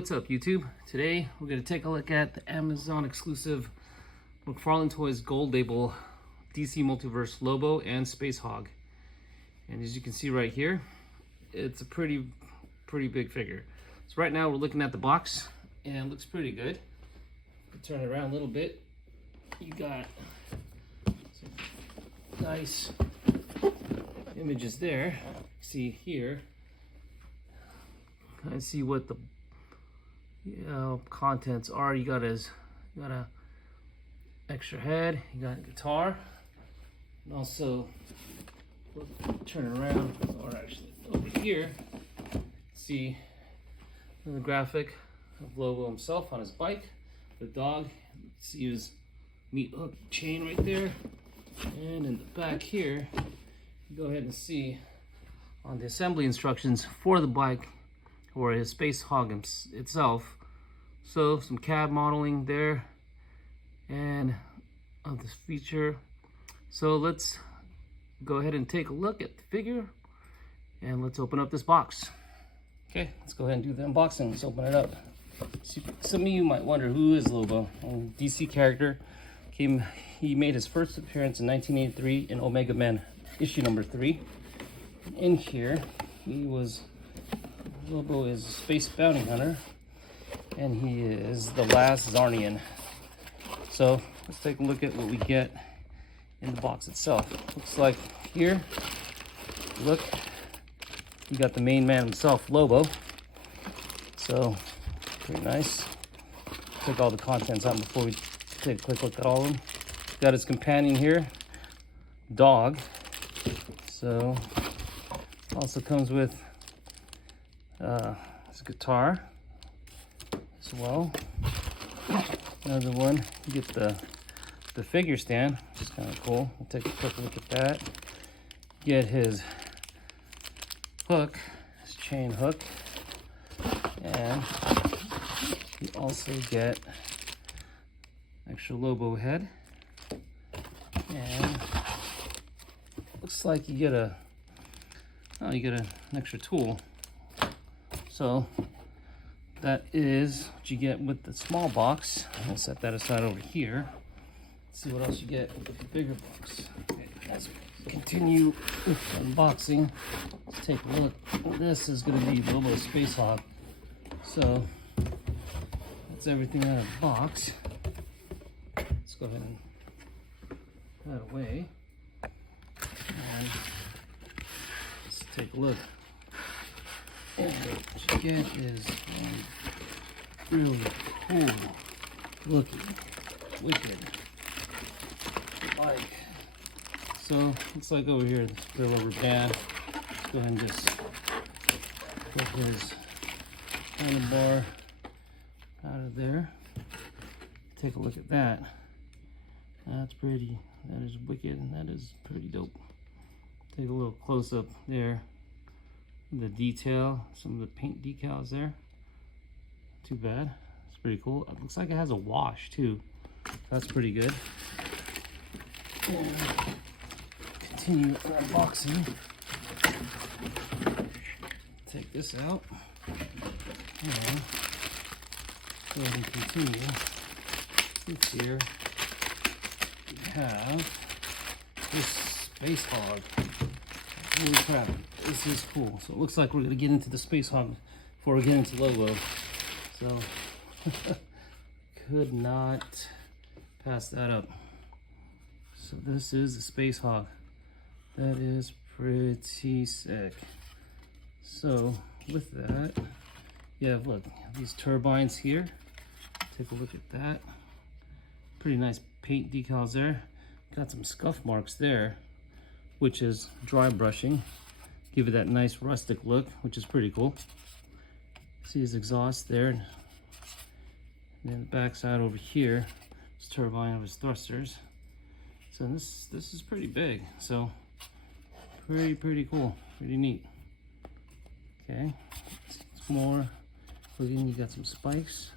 what's up YouTube? Today we're going to take a look at the Amazon exclusive McFarlane Toys Gold Label DC Multiverse Lobo and Spacehog. And as you can see right here, it's a pretty big figure. So right now we're looking at the box and it looks pretty good. Turn it around a little bit. You got some nice images there. See here. Kind of see what the contents are. You got a extra head, you got a guitar, and also turn it around, or actually over here, see the graphic of Lobo himself on his bike, the dog. See his meat hook chain right there, and in the back here, go ahead and see on the assembly instructions for the bike or his Spacehog itself. So some CAD modeling there and of this feature. So let's go ahead and take a look at the figure and let's open up this box. Okay, let's go ahead and do the unboxing. Let's open it up. Some of you might wonder, who is Lobo? A DC character. He made his first appearance in 1983 in Omega Men issue number 3. In here, Lobo is a space bounty hunter, and he is the last Zarnian. So let's take a look at what we get in the box itself. Looks like here, look, you got the main man himself, Lobo. So pretty nice. Take all the contents out before we take a quick look at all of them. Got his companion here, Dog. So also comes with his guitar as well. Another one, you get the figure stand, which is kind of cool. We'll take a quick look at that. Get his hook, his chain hook, and you also get extra Lobo head, and looks like you get an extra tool. So that is what you get with the small box. I'll set that aside over here. Let's see what else you get with the bigger box. Okay, as we continue with unboxing, let's take a look. This is going to be Lobo's Spacehog. So that's everything out of the box. Let's go ahead and put that away. And let's take a look. And what you get is a really cool looking, wicked bike. So looks like over here, this little rubber band. Let's go ahead and just put his handlebar out of there. Take a look at that. That's pretty. That is wicked, and that is pretty dope. Take a little close up there. The detail, some of the paint decals there. Too bad. It's pretty cool. It looks like it has a wash too. That's pretty good. And continue our unboxing. Take this out. And go ahead and continue. Let's see here. We have this Spacehog. Holy crap, this is cool. So it looks like we're going to get into the Spacehog before we get into Lobo. So, could not pass that up. So this is the Spacehog. That is pretty sick. So with that, yeah, look, these turbines here. Take a look at that. Pretty nice paint decals there. Got some scuff marks there, which is dry brushing. Give it that nice rustic look, which is pretty cool. See his exhaust there. And then the back side over here, this turbine of his thrusters. So this is pretty big. So pretty cool, pretty neat. Okay, it's more. Looking, you got some spikes.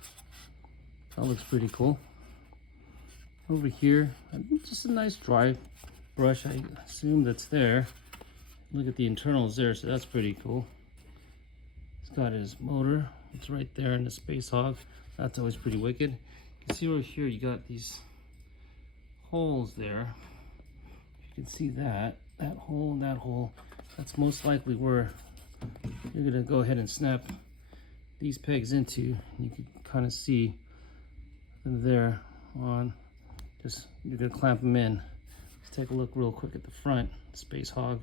That looks pretty cool. Over here, just a nice dry brush, I assume that's there. Look at the internals there, so that's pretty cool. It's got his motor It's right there in the Spacehog. That's always pretty wicked. You can see right here, you got these holes there. You can see that hole and that hole. That's most likely where you're gonna go ahead and snap these pegs into. You can kind of see them there on. Just you're gonna clamp them in. Let's take a look real quick at the front. Spacehog.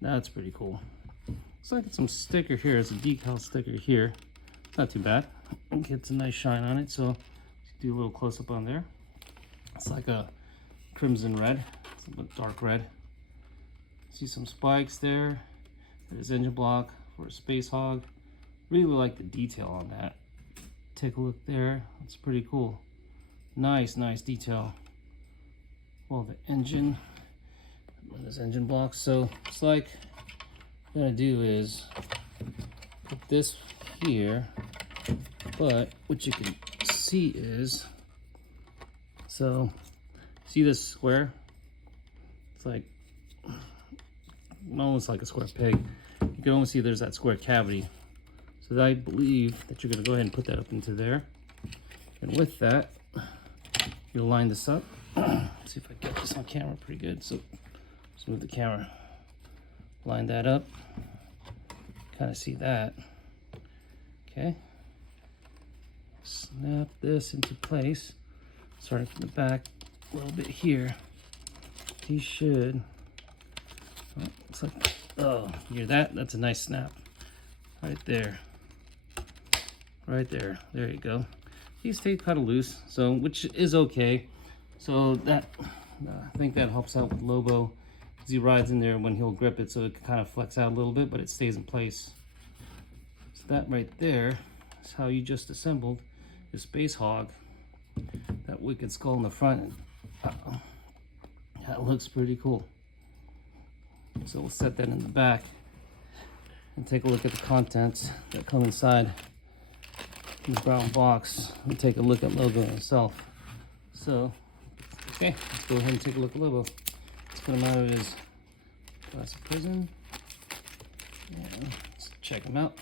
That's pretty cool. Looks like it's some sticker here. It's a decal sticker here. It's not too bad. It gets a nice shine on it. So do a little close up on there. It's like a crimson red. It's a bit dark red. See some spikes there. There's engine block for a Spacehog. Really like the detail on that. Take a look there. It's pretty cool. Nice detail. Well, the engine. There's engine blocks. So it's like what I'm gonna do is put this here, but what you can see is, so see this square? It's like almost like a square peg. You can almost see there's that square cavity. So I believe that you're gonna go ahead and put that up into there. And with that, you'll line this up. See if I get this on camera pretty good. So let's move the camera. Line that up. Kind of see that. Okay. Snap this into place. Starting from the back a little bit here. These should. Oh, looks like. Oh, you hear that? That's a nice snap. Right there. Right there. There you go. These stay kind of loose, so which is okay. So that I think that helps out with Lobo, because he rides in there when he'll grip it, so it can kind of flex out a little bit, but it stays in place. So that right there is how you just assembled your Spacehog. That wicked skull in the front. That looks pretty cool. So we'll set that in the back and take a look at the contents that come inside this brown box and take a look at Lobo himself. So, okay, let's go ahead and take a look at Lobo. Let's put him out of his glass of prison. And let's check him out.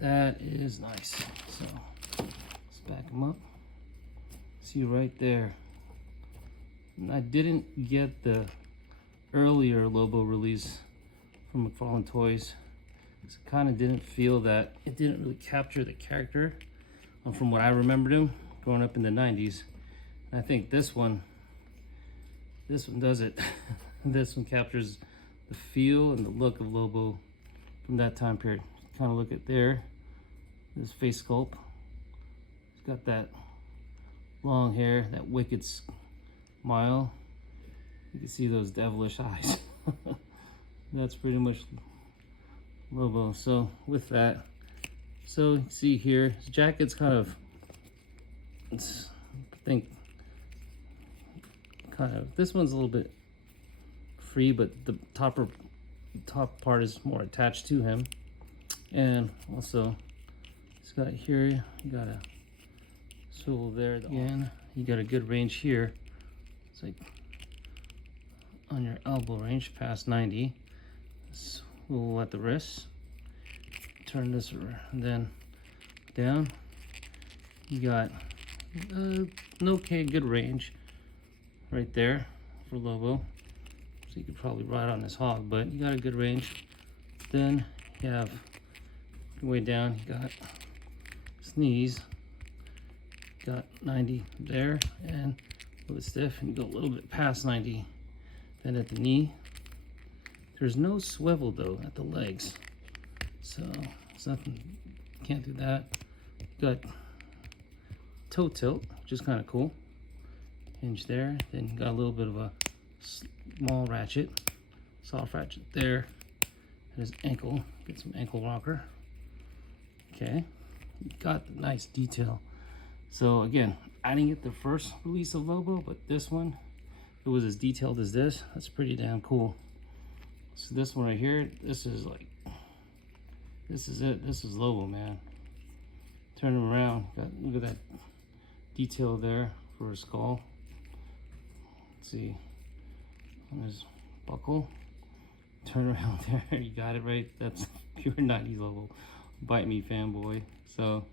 That is nice. So, let's back him up. See right there. And I didn't get the earlier Lobo release from McFarlane Toys. I kind of didn't feel that it didn't really capture the character from what I remembered him growing up in the 90s. And I think this one does it. This one captures the feel and the look of Lobo from that time period. Kind of look at there, this face sculpt. He's got that long hair, that wicked smile. You can see those devilish eyes. That's pretty much Lobo. So with that, so you can see here, his jacket's kind of, I think, kind of, this one's a little bit free, but the top part is more attached to him. And also, it's got here, you got a swivel there. Again, you got a good range here. It's like on your elbow range, past 90. Swivel at the wrist. Turn this around, and then down. You got an okay, good range right there for Lobo. So you could probably ride on this hog, but you got a good range. Then you have way down, you got sneeze, got 90 there, and a little bit stiff, and you go a little bit past 90. Then at the knee, there's no swivel though at the legs, so it's nothing, can't do that. Got toe tilt, which is kind of cool. Hinge there, then you got a little bit of a small ratchet, soft ratchet there. And his ankle, get some ankle rocker. Okay, got the nice detail. So again, I didn't get the first release of Lobo, but this one, if it was as detailed as this, that's pretty damn cool. So this one right here, this is like, this is it. This is Lobo, man. Turn him around. Look at that detail there for his skull. Let's see, on his buckle. Turn around there. You got it right. That's pure 90s Lobo. Bite me fanboy. So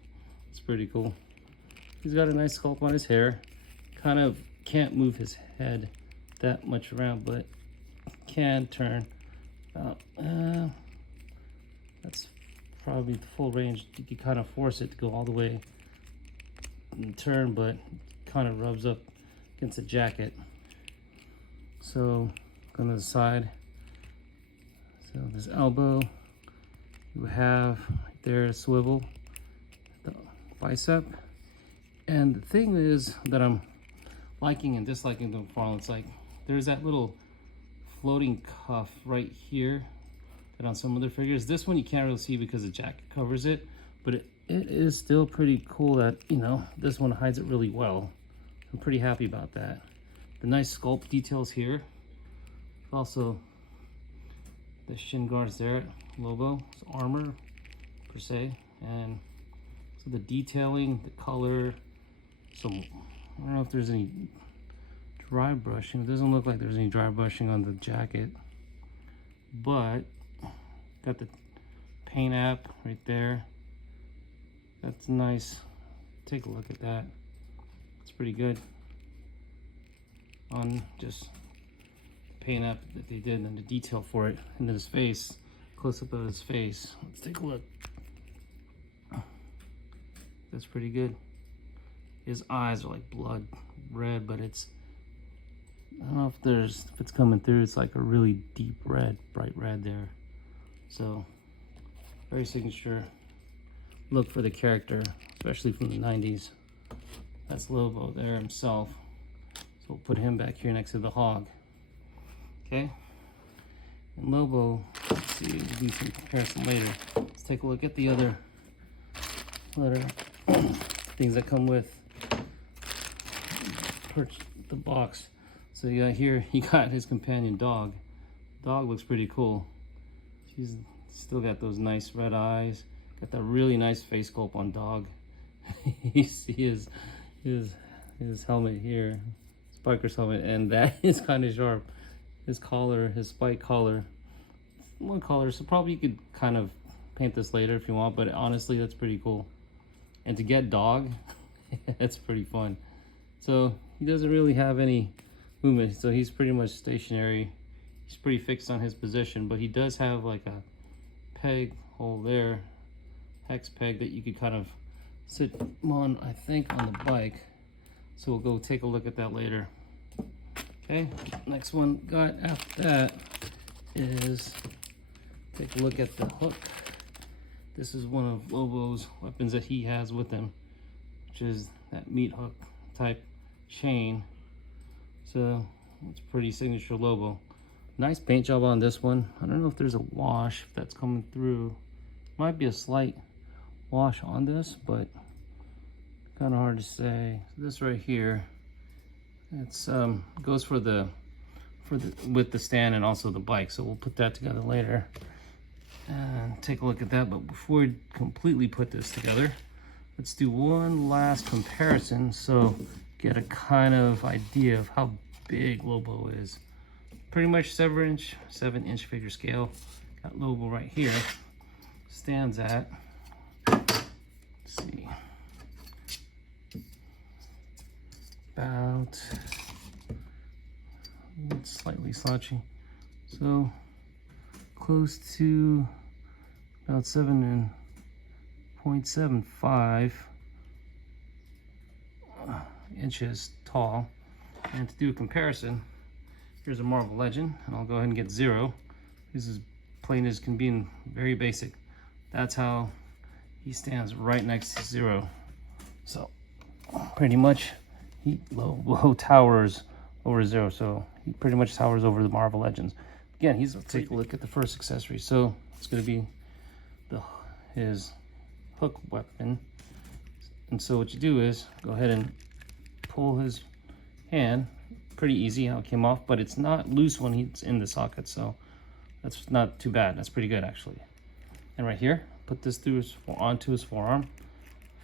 it's pretty cool. He's got a nice sculpt on his hair. Kind of can't move his head that much around, but can turn about, that's probably the full range. You can kind of force it to go all the way and turn, but kind of rubs up against the jacket. So on the side, so this elbow, you have right there a swivel, the bicep. And the thing is that I'm liking and disliking the McFarlane, it's like there's that little floating cuff right here that on some other figures. This one you can't really see because the jacket covers it, but it is still pretty cool that, you know, this one hides it really well. I'm pretty happy about that. The nice sculpt details here. Also, the shin guards there, Lobo's armor per se, and so the detailing, the color. So I don't know if there's any dry brushing. It doesn't look like there's any dry brushing on the jacket, but got the paint app right there. That's nice. Take a look at that. It's pretty good on just the paint app that they did and the detail for it. And then his face, close up of his face. Let's take a look. That's pretty good. His eyes are like blood red, but it's, I don't know if it's coming through. It's like a really deep red, bright red there. So very signature look for the character, especially from the 90s. That's Lobo there himself. So we'll put him back here next to the hog. Okay. And Lobo, let's see, we'll do some comparison later. Let's take a look at the other things that come with the box. So you got here, you got his companion dog. Dog looks pretty cool. She's still got those nice red eyes. Got that really nice face sculpt on dog. You see his helmet here, Spiker's helmet, and that is kind of sharp. His collar, his spike collar, one color. So probably you could kind of paint this later if you want, but honestly, that's pretty cool. And to get dog, that's pretty fun. So he doesn't really have any movement, so he's pretty much stationary. He's pretty fixed on his position, but he does have like a peg hole there, hex peg that you could kind of sit on, I think, on the bike. So we'll go take a look at that later. Okay, next one got after that is take a look at the hook. This is one of Lobo's weapons that he has with him, which is that meat hook type chain. So it's pretty signature Lobo. Nice paint job on this one. I don't know if there's a wash if that's coming through. Might be a slight wash on this, but kind of hard to say. So this right here, it's goes for the with the stand and also the bike. So we'll put that together later and take a look at that. But before we completely put this together, let's do one last comparison so get a kind of idea of how big Lobo is. Pretty much 7-inch figure scale. Got Lobo right here. Stands at, let's see, about, it's slightly slouching, so close to about 7.75 inches tall. And to do a comparison, here's a Marvel Legend, and I'll go ahead and get 0. This is plain as can be and very basic. That's how he stands right next to 0. So pretty much Lobo towers over 0. So he pretty much towers over the Marvel Legends. Again, let's take a look at the first accessory. So it's going to be his hook weapon. And so what you do is go ahead and pull his hand. Pretty easy how it came off, but it's not loose when he's in the socket, so that's not too bad. That's pretty good actually. And right here, put this onto his forearm.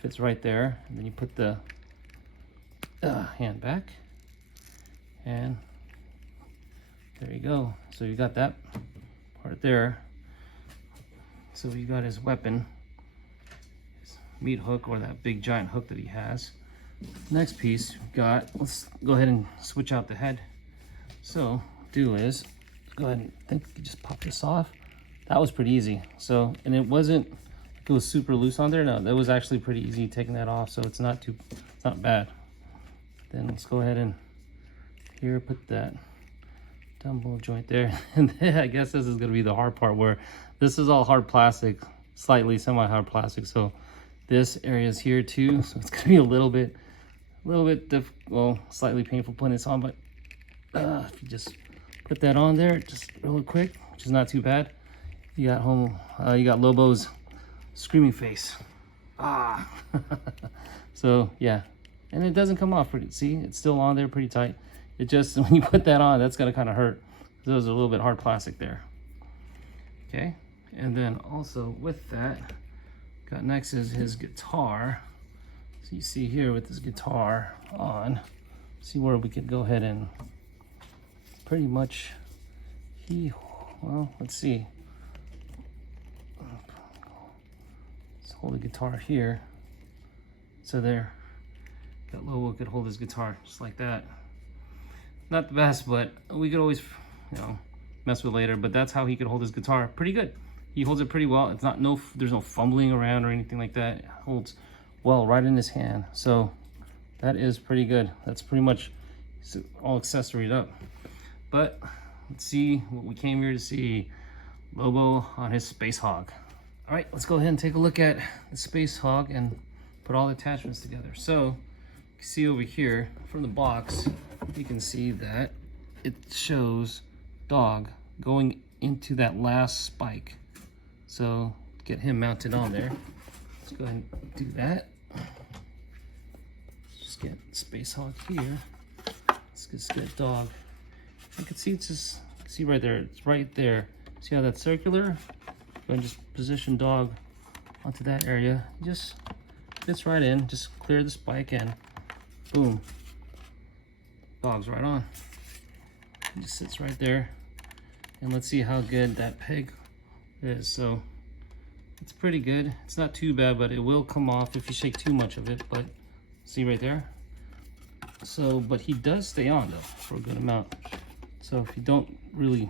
Fits right there, and then you put the hand back, and there you go. So you got that part there. So you got his weapon, his meat hook, or that big giant hook that he has. Next piece we got, let's go ahead and switch out the head. So do is, go ahead and I think you just pop this off. That was pretty easy. So, and it wasn't, it was super loose on there. No, that was actually pretty easy taking that off. So it's not bad. Then let's go ahead and here, put that dumbbell joint there. And then I guess this is gonna be the hard part, where this is all hard plastic, slightly semi-hard plastic. So this area is here too. So it's gonna be a little bit well, slightly painful putting this on, but if you just put that on there just real quick, which is not too bad. You got Lobo's screaming face. So yeah, and it doesn't come off pretty, see, it's still on there pretty tight. It just, when you put that on, that's gonna kind of hurt. Those are a little bit hard plastic there. Okay, and then also with that, got next is his guitar. So you see here with this guitar on, see where we could go ahead and pretty much, well, let's see. Let's hold the guitar here. So there, that Lobo could hold his guitar just like that. Not the best, but we could always, you know, mess with later, but that's how he could hold his guitar. Pretty good. He holds it pretty well. It's not, there's no fumbling around or anything like that. It holds well right in his hand. So that is pretty good. That's pretty much all accessoried up. But let's see what we came here to see. Lobo on his Spacehog. All right, let's go ahead and take a look at the Spacehog and put all the attachments together. So you can see over here from the box, you can see that it shows dog going into that last spike. So get him mounted on there. Let's go ahead and do that. Just get Spacehog here. Let's just get dog. You can see it's just, see right there, it's right there. See how that's circular? Go ahead and just position dog onto that area. Just fits right in, just clear the spike and boom. Dog's right on. It just sits right there. And let's see how good that peg is. So it's pretty good. It's not too bad, but it will come off if you shake too much of it. But see right there? So, but he does stay on though for a good amount. So if you don't really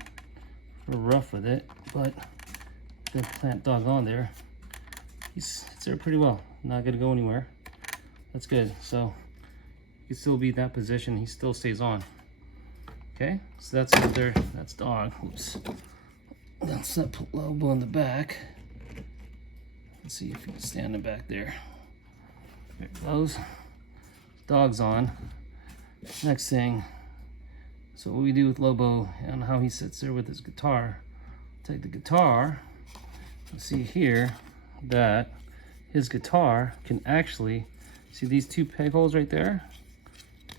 rough with it, but the plant dog on there, it's there pretty well. Not gonna go anywhere. That's good. So you can still be in that position. He still stays on. Okay, so that's up there. That's dog. Oops. Let's put Lobo in the back. Let's see if you can stand him back there. There it goes. Dog's on. Next thing. So what we do with Lobo and how he sits there with his guitar. Take the guitar. You see here that his guitar can actually, see these two peg holes right there?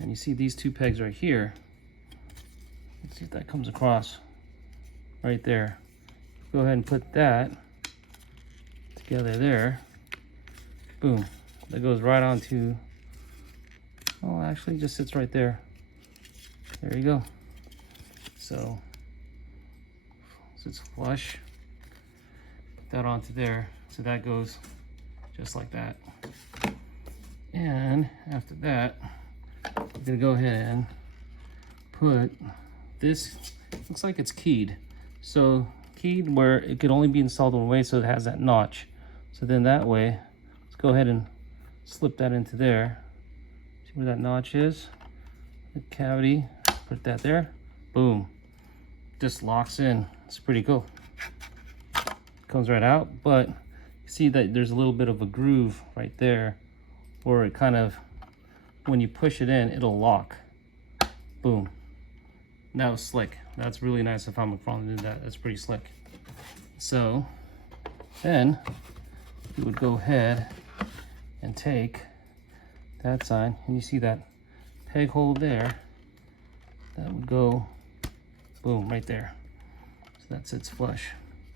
And you see these two pegs right here. Let's see if that comes across right there. Go ahead and put that together there. Boom. That goes right onto, oh, actually just sits right there. There you go. So it's flush. Put that onto there. So that goes just like that. And after that, I'm gonna go ahead and put this, looks like it's keyed. So keyed where it could only be installed one way, so it has that notch. So then that way, let's go ahead and slip that into there. See where that notch is? The cavity, put that there, boom. Just locks in, it's pretty cool. Comes right out, but you see that there's a little bit of a groove right there where it kind of, when you push it in, it'll lock. Boom. That was slick. That's really nice if I'm McFarlane did that. That's pretty slick. So then you would go ahead and take that side, and you see that peg hole there, that would go boom right there. So that sits flush.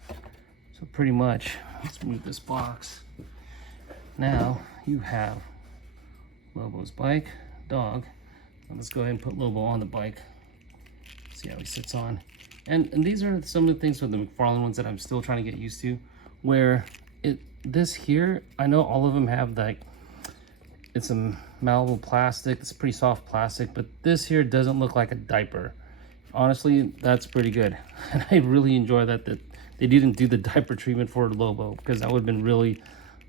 So pretty much, let's move this box. Now you have Lobo's bike, dog. And let's go ahead and put Lobo on the bike. See how he sits on. And these are some of the things with the McFarlane ones that I'm still trying to get used to, where this here, I know all of them have like, it's a malleable plastic, it's pretty soft plastic, but this here doesn't look like a diaper. Honestly, that's pretty good. And I really enjoy that they didn't do the diaper treatment for Lobo, because that would have been really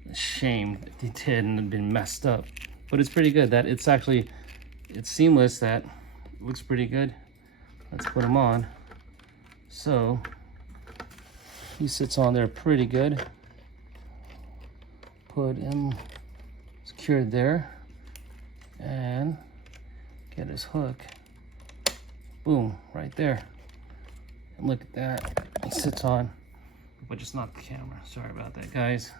a shame if they did and had been messed up. But it's pretty good that it's actually, it's seamless, that looks pretty good. Let's put him on. So he sits on there pretty good. Put him secured there and get his hook. Boom, right there. And look at that, it sits on. But just not the camera, sorry about that, guys.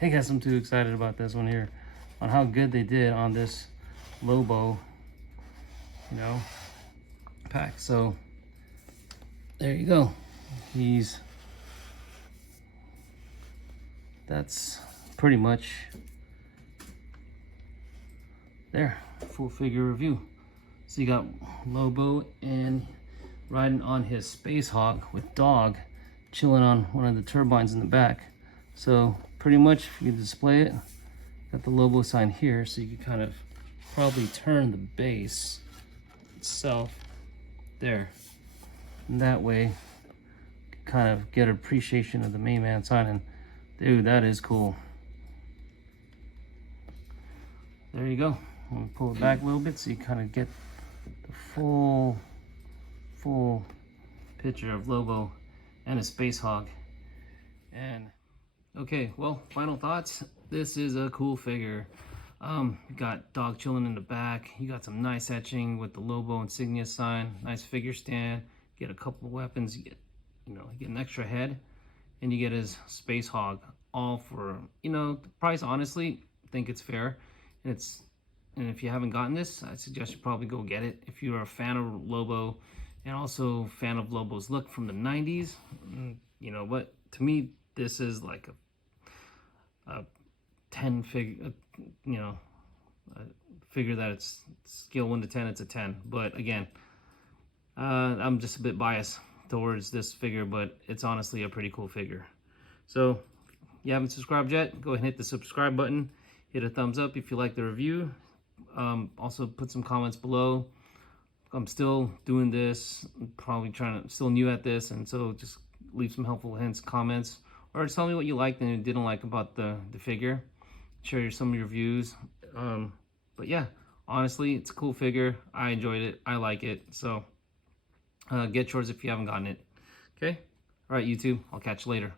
I guess I'm too excited about this one here, on how good they did on this Lobo, you know, pack. So there you go. That's pretty much there, full figure review. So you got Lobo and riding on his Spacehog with Dog chilling on one of the turbines in the back. So pretty much, if you display it, got the Lobo sign here, so you can kind of probably turn the base itself there. And that way, kind of get appreciation of the main man sign. And dude, that is cool. There you go. I'm gonna pull it back a little bit so you kind of get the full picture of Lobo and a Spacehog. And okay, well, final thoughts. This is a cool figure. You got Dog chilling in the back. You got some nice etching with the Lobo insignia sign. Nice figure stand. Get a couple of weapons. You get, you get an extra head, and you get his Spacehog. All for, the price. Honestly, I think it's fair. And if you haven't gotten this, I suggest you probably go get it. If you're a fan of Lobo and also fan of Lobo's look from the 90s, but to me, this is like a 10 figure, a figure that it's scale 1 to 10, it's a 10. But again, I'm just a bit biased towards this figure, but it's honestly a pretty cool figure. So if you haven't subscribed yet, go ahead and hit the subscribe button. Hit a thumbs up if you like the review. Also put some comments below. I'm still doing this, probably still new at this, and so just leave some helpful hints, comments, or tell me what you liked and didn't like about the figure. Share some of your views. But yeah, honestly, it's a cool figure. I enjoyed it. I like it. So get yours if you haven't gotten it. Okay? All right, YouTube. I'll catch you later.